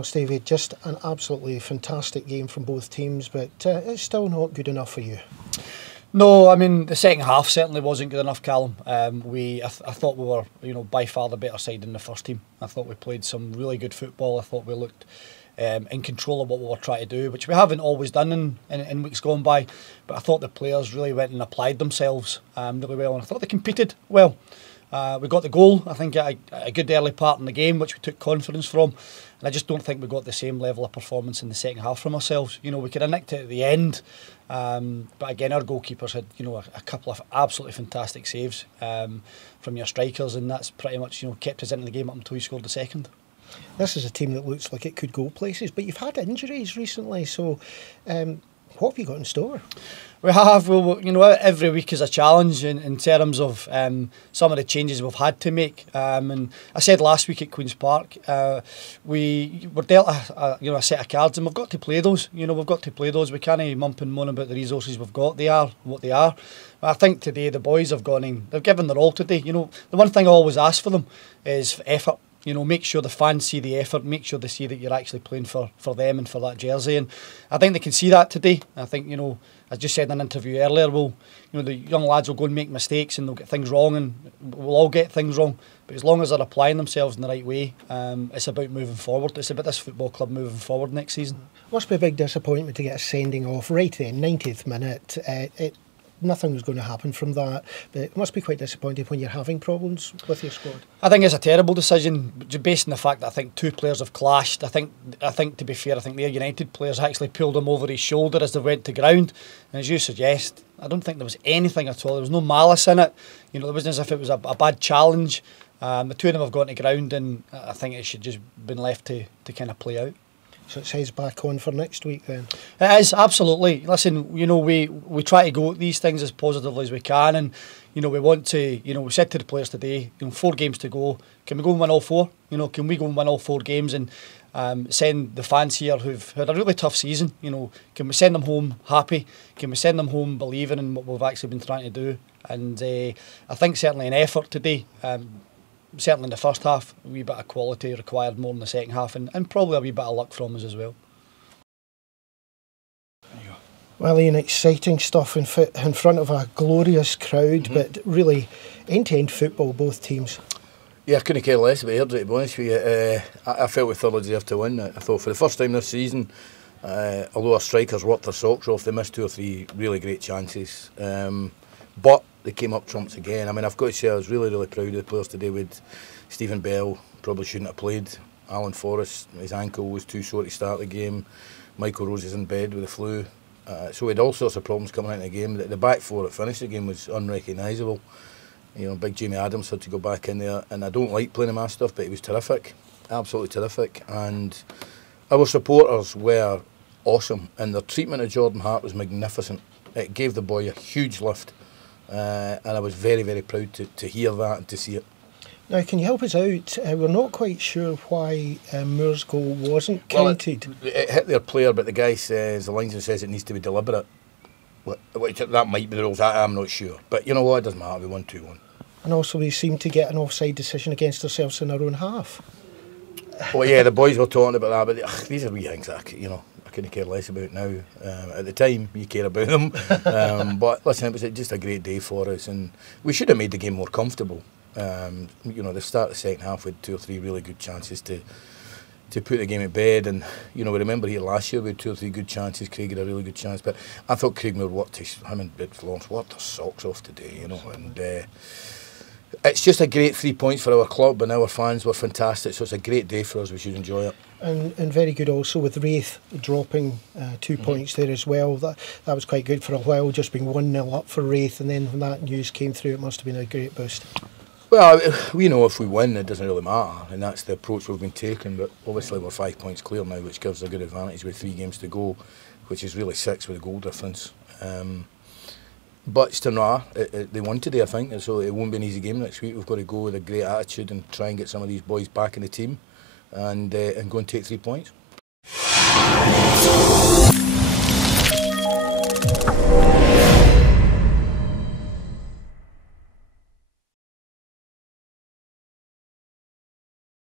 Well, Stevie, just an absolutely fantastic game from both teams, but it's still not good enough for you. No, I mean the second half certainly wasn't good enough, Callum. I thought we were, by far the better side in the first team. I thought we played some really good football. I thought we looked in control of what we were trying to do, which we haven't always done in weeks gone by. But I thought the players really went and applied themselves really well, and I thought they competed well. We got the goal, I think, at a good early part in the game, which we took confidence from. And I just don't think we got the same level of performance in the second half from ourselves. We could have nicked it at the end. But again, our goalkeepers had, a couple of absolutely fantastic saves from your strikers, and that's pretty much, kept us into the game up until we scored the second. This is a team that looks like it could go places, but you've had injuries recently, so what have you got in store? We have. Well, every week is a challenge in terms of some of the changes we've had to make. And I said last week at Queen's Park, we were dealt a set of cards, and we've got to play those. We've got to play those. We can't mump and moan about the resources we've got. They are what they are. I think today the boys have gone in. They've given their all today. The one thing I always ask for them is effort. Make sure the fans see the effort, make sure they see that you're actually playing for them and for that jersey. And I think they can see that today. I think, as I just said in an interview earlier, the young lads will go and make mistakes and they'll get things wrong, and we'll all get things wrong. But as long as they're applying themselves in the right way, it's about moving forward. It's about this football club moving forward next season. Must be a big disappointment to get a sending off right then, 90th minute. Nothing was going to happen from that, but it must be quite disappointing when you're having problems with your squad. I think it's a terrible decision, based on the fact that I think two players have clashed. I think to be fair, I think their United players actually pulled him over his shoulder as they went to ground. And as you suggest, I don't think there was anything at all. There was no malice in it. It wasn't as if it was a bad challenge. The two of them have gone to ground, and I think it should just been left to kind of play out. So it says back on for next week then? It is, absolutely. Listen, we try to go at these things as positively as we can, and we want to, we said to the players today, 4 games to go, can we go and win all 4? Can we go and win all 4 games and send the fans here who've had a really tough season, can we send them home happy? Can we send them home believing in what we've actually been trying to do? And I think certainly an effort today. Certainly in the first half, a wee bit of quality required more in the second half, and probably a wee bit of luck from us as well. Well, Ian, exciting stuff in front of a glorious crowd, but really end-to-end football, both teams. Yeah, I couldn't care less about Airdrie, to be honest with you. I felt we thoroughly deserved to win. I thought for the first time this season, although our strikers worked their socks off, they missed 2 or 3 really great chances. But they came up trumps again. I mean, I've got to say I was really, really proud of the players today. With Stephen Bell, probably shouldn't have played. Alan Forrest, his ankle was too sore to start the game. Michael Rose is in bed with the flu. So we had all sorts of problems coming into the game. The back 4 that finished the game was unrecognisable. Big Jamie Adams had to go back in there, and I don't like playing him my stuff, but he was terrific, absolutely terrific. And our supporters were awesome, and their treatment of Jordan Hart was magnificent. It gave the boy a huge lift. And I was very, very proud to hear that and to see it. Now, can you help us out? We're not quite sure why Moore's goal wasn't counted. Well, it hit their player, but the guy says, the linesman says it needs to be deliberate. Which that might be the rules, I'm not sure. But you know what, it doesn't matter, we won 2-1. And also we seem to get an offside decision against ourselves in our own half. Well, yeah, the boys were talking about that, but these are wee things that I couldn't care less about now. At the time, you care about them. But listen, it was just a great day for us, and we should have made the game more comfortable. The start of the second half with 2 or 3 really good chances to put the game at bed, and we remember here last year we had 2 or 3 good chances. Craig had a really good chance, but I thought Craig Moore worked him and Lawrence worked their socks off today, and it's just a great 3 points for our club, and our fans were fantastic, so it's a great day for us. We should enjoy it. And very good also with Wraith dropping 2 points there as well. That was quite good for a while, just being 1-0 up for Wraith, and then when that news came through, it must have been a great boost. Well, we know if we win, it doesn't really matter, and that's the approach we've been taking. But obviously we're 5 points clear now, which gives a good advantage with 3 games to go, which is really 6 with a goal difference. But Stranraer, they won today, I think, so it won't be an easy game next week. We've got to go with a great attitude and try and get some of these boys back in the team, and go and take 3 points.